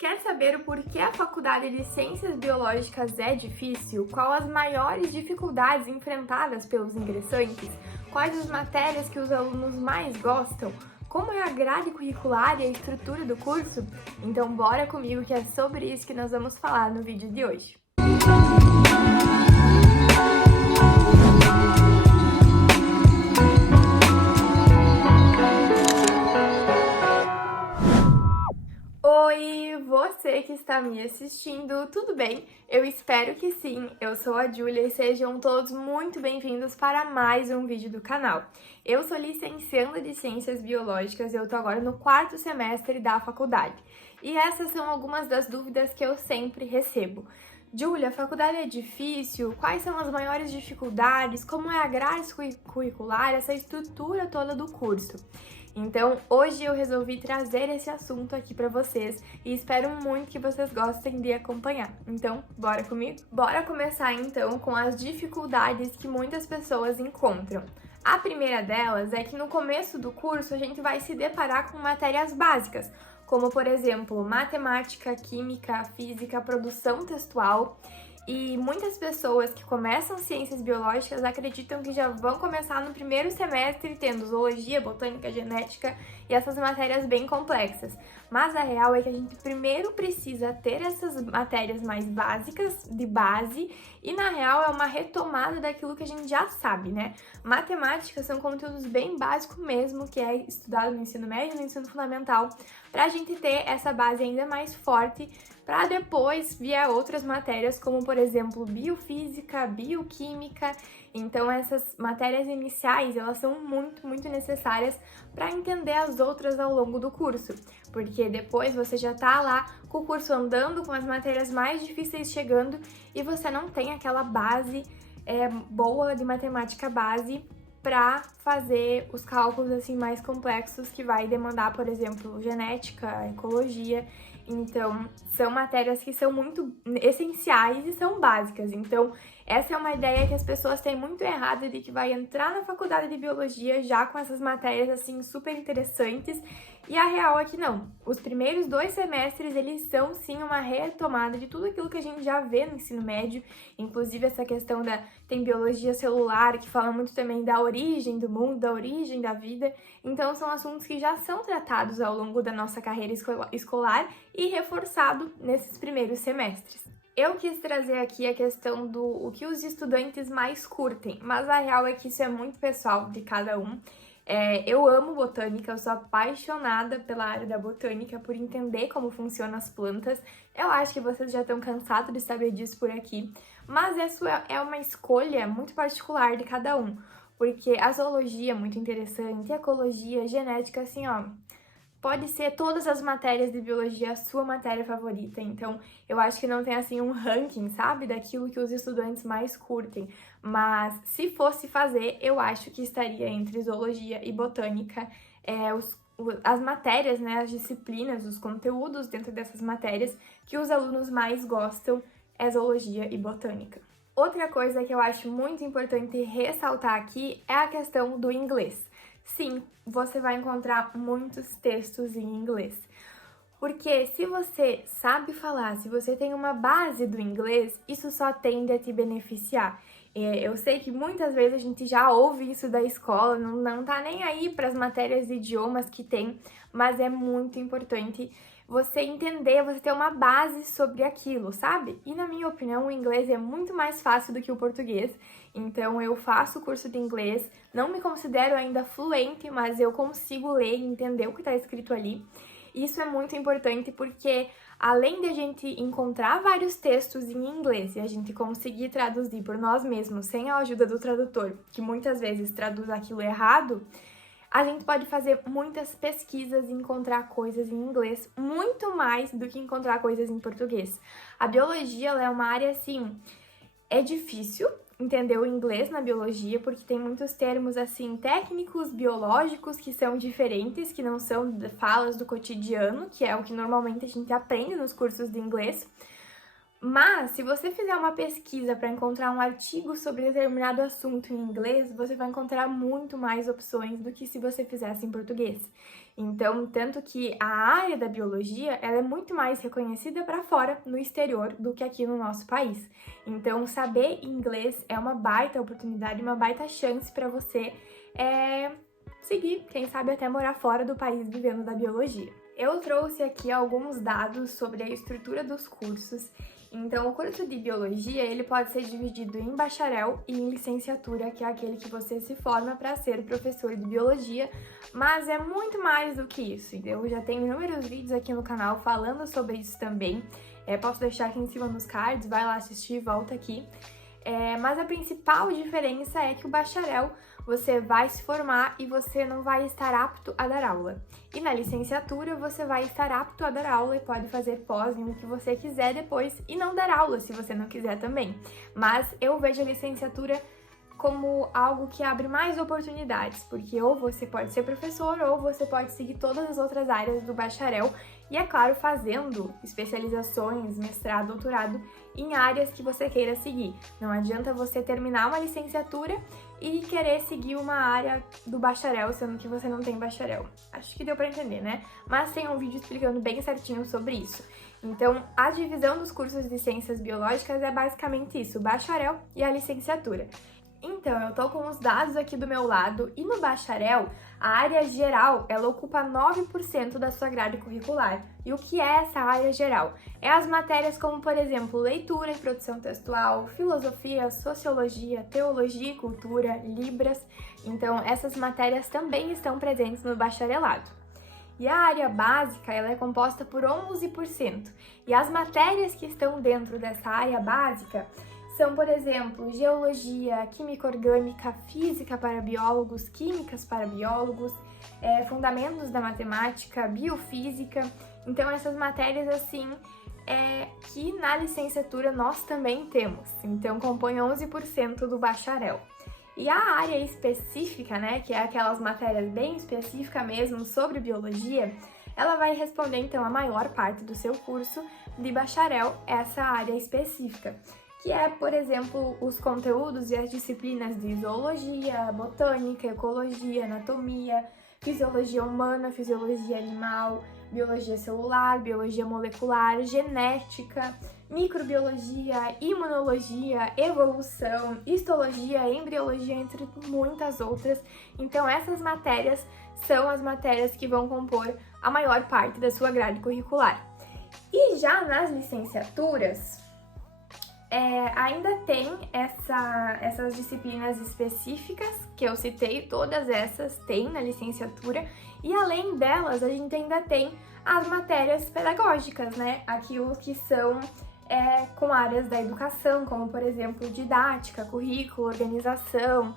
Quer saber o porquê a faculdade de Ciências Biológicas é difícil? Quais as maiores dificuldades enfrentadas pelos ingressantes? Quais as matérias que os alunos mais gostam? Como é a grade curricular e a estrutura do curso? Então bora comigo que é sobre isso que nós vamos falar no vídeo de hoje. Oi, você que está me assistindo, tudo bem? Eu espero que sim, eu sou a Júlia e sejam todos muito bem-vindos para mais um vídeo do canal. Eu sou licencianda de Ciências Biológicas e eu tô agora no 4º semestre da faculdade. E essas são algumas das dúvidas que eu sempre recebo. Júlia, a faculdade é difícil? Quais são as maiores dificuldades? Como é a grade curricular, essa estrutura toda do curso? Então, hoje eu resolvi trazer esse assunto aqui pra vocês e espero muito que vocês gostem de acompanhar. Então, bora comigo? Bora começar então com as dificuldades que muitas pessoas encontram. A primeira delas é que no começo do curso a gente vai se deparar com matérias básicas, como por exemplo, matemática, química, física, produção textual. E muitas pessoas que começam ciências biológicas acreditam que já vão começar no primeiro semestre tendo zoologia, botânica, genética e essas matérias bem complexas. Mas a real é que a gente primeiro precisa ter essas matérias mais básicas, de base, e na real é uma retomada daquilo que a gente já sabe, né? Matemática são conteúdos bem básicos mesmo, que é estudado no ensino médio e no ensino fundamental, para a gente ter essa base ainda mais forte, para depois vir outras matérias, como por exemplo biofísica, bioquímica. Então essas matérias iniciais, elas são muito necessárias para entender as outras ao longo do curso, porque depois você já tá lá com o curso andando, com as matérias mais difíceis chegando e você não tem aquela base boa de matemática base para fazer os cálculos assim mais complexos que vai demandar, por exemplo, genética, ecologia. Então, são matérias que são muito essenciais e são básicas. Então, essa é uma ideia que as pessoas têm muito errada de que vai entrar na faculdade de biologia já com essas matérias assim super interessantes. E a real é que não. Os primeiros 2 semestres, eles são sim uma retomada de tudo aquilo que a gente já vê no ensino médio, inclusive essa questão tem biologia celular, que fala muito também da origem do mundo, da origem da vida. Então são assuntos que já são tratados ao longo da nossa carreira escolar e reforçado nesses primeiros semestres. Eu quis trazer aqui a questão do o que os estudantes mais curtem, mas a real é que isso é muito pessoal de cada um. Eu amo botânica, eu sou apaixonada pela área da botânica, por entender como funcionam as plantas. Eu acho que vocês já estão cansados de saber disso por aqui, mas essa é uma escolha muito particular de cada um, porque a zoologia é muito interessante, a ecologia, a genética, assim, ó, pode ser todas as matérias de biologia a sua matéria favorita, então eu acho que não tem assim um ranking, sabe, daquilo que os estudantes mais curtem, mas se fosse fazer, eu acho que estaria entre zoologia e botânica, as matérias, né, as disciplinas, os conteúdos dentro dessas matérias que os alunos mais gostam é zoologia e botânica. Outra coisa que eu acho muito importante ressaltar aqui é a questão do inglês. Sim, você vai encontrar muitos textos em inglês. Porque se você sabe falar, se você tem uma base do inglês, isso só tende a te beneficiar. Eu sei que muitas vezes a gente já ouve isso da escola, não tá nem aí para as matérias de idiomas que tem, mas é muito importante você entender, você ter uma base sobre aquilo, sabe? E na minha opinião, o inglês é muito mais fácil do que o português. Então eu faço curso de inglês, não me considero ainda fluente, mas eu consigo ler e entender o que está escrito ali. Isso é muito importante porque além de a gente encontrar vários textos em inglês e a gente conseguir traduzir por nós mesmos sem a ajuda do tradutor, que muitas vezes traduz aquilo errado, a gente pode fazer muitas pesquisas e encontrar coisas em inglês, muito mais do que encontrar coisas em português. A biologia, ela é uma área, assim, é difícil entender o inglês na biologia, porque tem muitos termos, assim, técnicos, biológicos, que são diferentes, que não são falas do cotidiano, que é o que normalmente a gente aprende nos cursos de inglês. Mas, se você fizer uma pesquisa para encontrar um artigo sobre determinado assunto em inglês, você vai encontrar muito mais opções do que se você fizesse em português. Então, tanto que a área da biologia, ela é muito mais reconhecida para fora, no exterior, do que aqui no nosso país. Então, saber inglês é uma baita oportunidade, uma baita chance para você seguir, quem sabe até morar fora do país vivendo da biologia. Eu trouxe aqui alguns dados sobre a estrutura dos cursos. Então, o curso de biologia, ele pode ser dividido em bacharel e em licenciatura, que é aquele que você se forma para ser professor de biologia, mas é muito mais do que isso. Eu já tenho inúmeros vídeos aqui no canal falando sobre isso também. Posso deixar aqui em cima nos cards, vai lá assistir e volta aqui. Mas a principal diferença é que o bacharel você vai se formar e você não vai estar apto a dar aula. E na licenciatura você vai estar apto a dar aula e pode fazer pós no que você quiser depois e não dar aula se você não quiser também. Mas eu vejo a licenciatura como algo que abre mais oportunidades, porque ou você pode ser professor ou você pode seguir todas as outras áreas do bacharel e, é claro, fazendo especializações, mestrado, doutorado em áreas que você queira seguir. Não adianta você terminar uma licenciatura e querer seguir uma área do bacharel, sendo que você não tem bacharel. Acho que deu pra entender, né? Mas tem um vídeo explicando bem certinho sobre isso. Então, a divisão dos cursos de ciências biológicas é basicamente isso, o bacharel e a licenciatura. Então, eu tô com os dados aqui do meu lado e no bacharel, a área geral, ela ocupa 9% da sua grade curricular. E o que é essa área geral? É as matérias como, por exemplo, leitura e produção textual, filosofia, sociologia, teologia e cultura, libras. Então, essas matérias também estão presentes no bacharelado. E a área básica, ela é composta por 11%. E as matérias que estão dentro dessa área básica são, por exemplo, geologia, química orgânica, física para biólogos, químicas para biólogos, fundamentos da matemática, biofísica. Então, essas matérias, assim, que na licenciatura nós também temos. Então, compõe 11% do bacharel. E a área específica, né, que é aquelas matérias bem específicas mesmo sobre biologia, ela vai responder, então, a maior parte do seu curso de bacharel, essa área específica, que é, por exemplo, os conteúdos e as disciplinas de zoologia, botânica, ecologia, anatomia, fisiologia humana, fisiologia animal, biologia celular, biologia molecular, genética, microbiologia, imunologia, evolução, histologia, embriologia, entre muitas outras. Então, essas matérias são as matérias que vão compor a maior parte da sua grade curricular. E já nas licenciaturas, ainda tem essas disciplinas específicas que eu citei, todas essas tem na licenciatura, e além delas a gente ainda tem as matérias pedagógicas, né? Aquilo que são com áreas da educação, como por exemplo didática, currículo, organização,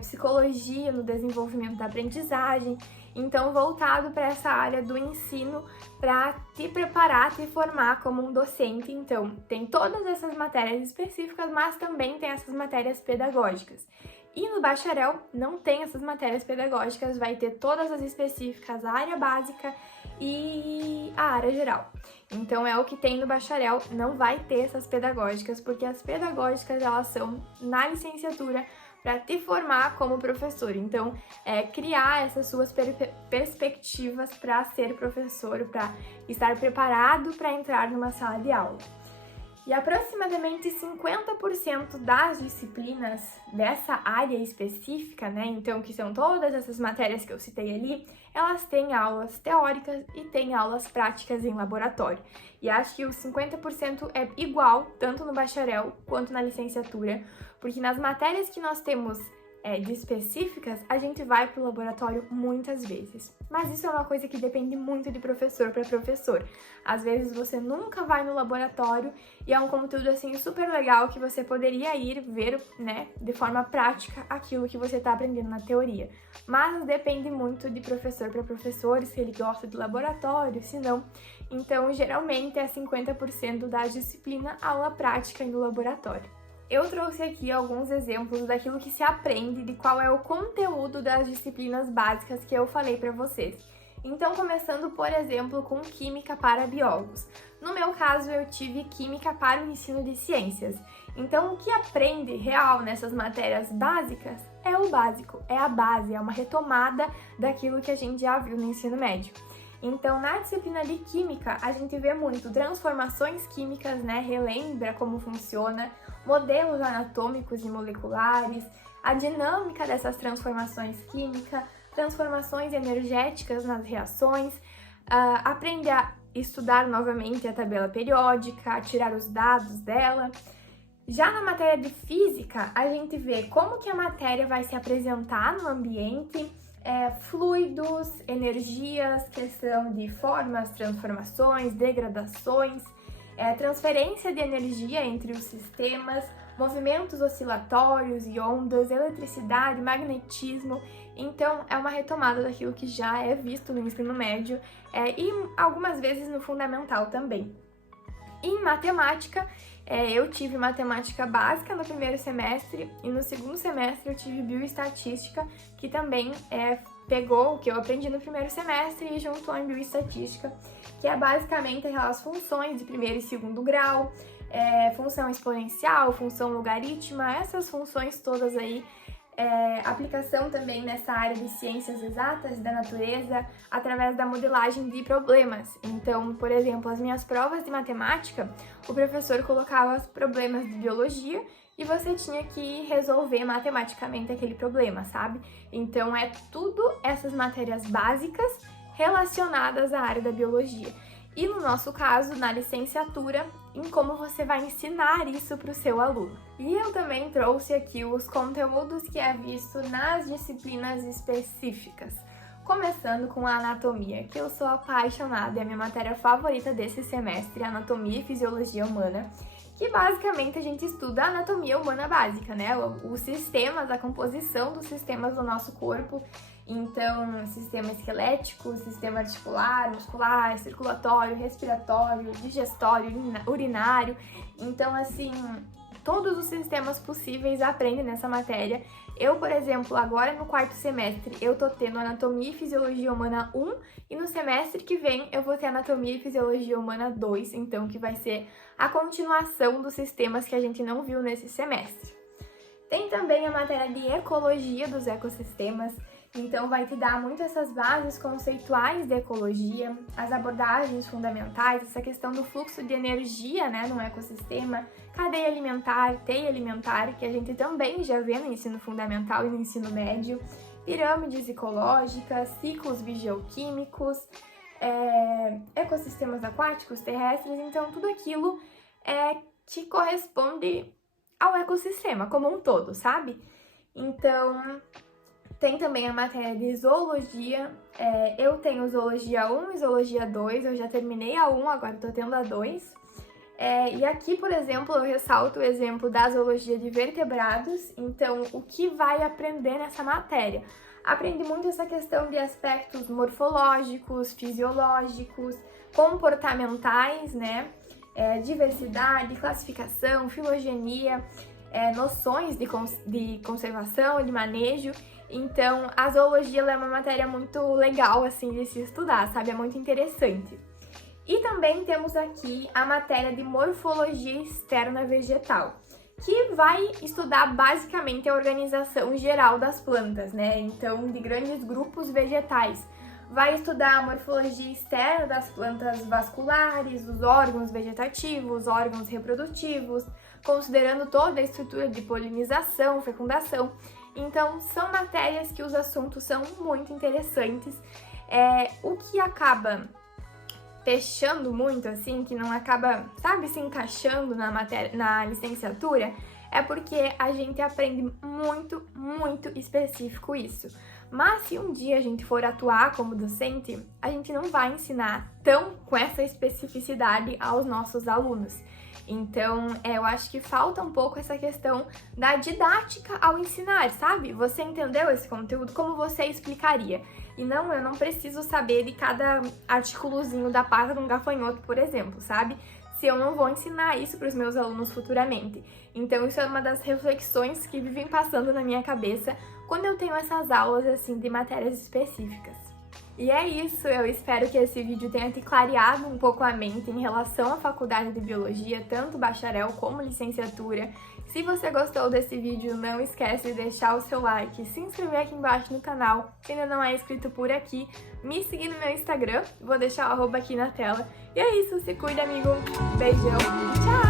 psicologia no desenvolvimento da aprendizagem. Então, voltado para essa área do ensino, para te preparar, te formar como um docente. Então, tem todas essas matérias específicas, mas também tem essas matérias pedagógicas. E no bacharel não tem essas matérias pedagógicas, vai ter todas as específicas, a área básica e a área geral. Então, é o que tem no bacharel, não vai ter essas pedagógicas, porque as pedagógicas, elas são na licenciatura, para te formar como professor. Então, criar essas suas perspectivas para ser professor, para estar preparado para entrar numa sala de aula. E aproximadamente 50% das disciplinas dessa área específica, né, então que são todas essas matérias que eu citei ali, elas têm aulas teóricas e têm aulas práticas em laboratório. E acho que os 50% é igual, tanto no bacharel quanto na licenciatura, porque nas matérias que nós temos de específicas, a gente vai para o laboratório muitas vezes. Mas isso é uma coisa que depende muito de professor para professor. Às vezes você nunca vai no laboratório e é um conteúdo assim super legal que você poderia ir ver, né, de forma prática aquilo que você está aprendendo na teoria. Mas depende muito de professor para professor, se ele gosta de laboratório, se não. Então, geralmente é 50% da disciplina aula prática e no laboratório. Eu trouxe aqui alguns exemplos daquilo que se aprende, de qual é o conteúdo das disciplinas básicas que eu falei para vocês. Então, começando, por exemplo, com Química para biólogos. No meu caso, eu tive Química para o ensino de ciências. Então, o que aprende real nessas matérias básicas é o básico, é a base, é uma retomada daquilo que a gente já viu no ensino médio. Então, na disciplina de Química, a gente vê muito transformações químicas, né? Relembra como funciona, modelos anatômicos e moleculares, a dinâmica dessas transformações químicas, transformações energéticas nas reações, aprende a estudar novamente a tabela periódica, a tirar os dados dela. Já na matéria de Física, a gente vê como que a matéria vai se apresentar no ambiente, fluidos, energias, questão de formas, transformações, degradações, transferência de energia entre os sistemas, movimentos oscilatórios e ondas, eletricidade, magnetismo. Então, é uma retomada daquilo que já é visto no ensino médio e algumas vezes no fundamental também. Em matemática, eu tive matemática básica no primeiro semestre e no segundo semestre eu tive bioestatística, que também pegou o que eu aprendi no primeiro semestre e juntou em bioestatística, que é basicamente aquelas funções de primeiro e segundo grau, função exponencial, função logarítmica, essas funções todas aí. Aplicação também nessa área de ciências exatas da natureza através da modelagem de problemas. Então, por exemplo, as minhas provas de matemática, o professor colocava os problemas de biologia e você tinha que resolver matematicamente aquele problema, sabe? Então, tudo essas matérias básicas relacionadas à área da biologia. E no nosso caso, na licenciatura, em como você vai ensinar isso para o seu aluno. E eu também trouxe aqui os conteúdos que é visto nas disciplinas específicas. Começando com a anatomia, que eu sou apaixonada, é a minha matéria favorita desse semestre, anatomia e fisiologia humana, que basicamente a gente estuda a anatomia humana básica, né? Os sistemas, a composição dos sistemas do nosso corpo. Então, sistema esquelético, sistema articular, muscular, circulatório, respiratório, digestório, urinário. Então, assim, todos os sistemas possíveis aprendem nessa matéria. Eu, por exemplo, agora no quarto semestre, eu tô tendo Anatomia e Fisiologia Humana 1 e no semestre que vem eu vou ter Anatomia e Fisiologia Humana 2, então que vai ser a continuação dos sistemas que a gente não viu nesse semestre. Tem também a matéria de Ecologia dos ecossistemas, então vai te dar muito essas bases conceituais de ecologia, as abordagens fundamentais, essa questão do fluxo de energia, né, no ecossistema, cadeia alimentar, teia alimentar, que a gente também já vê no ensino fundamental e no ensino médio, pirâmides ecológicas, ciclos bioquímicos, ecossistemas aquáticos, terrestres, então tudo aquilo que corresponde ao ecossistema como um todo, sabe? Então, tem também a matéria de zoologia, eu tenho zoologia 1 e zoologia 2, eu já terminei a 1, agora estou tendo a 2. E aqui, por exemplo, eu ressalto o exemplo da zoologia de vertebrados, então o que vai aprender nessa matéria? Aprende muito essa questão de aspectos morfológicos, fisiológicos, comportamentais, né? Diversidade, classificação, filogenia, noções de conservação, de manejo. Então, a zoologia é uma matéria muito legal, assim, de se estudar, sabe? É muito interessante. E também temos aqui a matéria de morfologia externa vegetal, que vai estudar basicamente a organização geral das plantas, né? Então, de grandes grupos vegetais. Vai estudar a morfologia externa das plantas vasculares, os órgãos vegetativos, órgãos reprodutivos, considerando toda a estrutura de polinização, fecundação. Então, são matérias que os assuntos são muito interessantes. O que acaba fechando muito, assim, que não acaba, sabe, se encaixando na licenciatura, é porque a gente aprende muito, muito específico isso. Mas se um dia a gente for atuar como docente, a gente não vai ensinar tão com essa especificidade aos nossos alunos. Então, eu acho que falta um pouco essa questão da didática ao ensinar, sabe? Você entendeu esse conteúdo? Como você explicaria? E não, eu não preciso saber de cada articulozinho da pata de um gafanhoto, por exemplo, sabe? Se eu não vou ensinar isso para os meus alunos futuramente. Então, isso é uma das reflexões que vivem passando na minha cabeça quando eu tenho essas aulas, assim, de matérias específicas. E é isso, eu espero que esse vídeo tenha te clareado um pouco a mente em relação à faculdade de Biologia, tanto bacharel como licenciatura. Se você gostou desse vídeo, não esquece de deixar o seu like, se inscrever aqui embaixo no canal, se ainda não é inscrito por aqui, me seguir no meu Instagram, vou deixar o arroba aqui na tela. E é isso, se cuida, amigo. Beijão e tchau!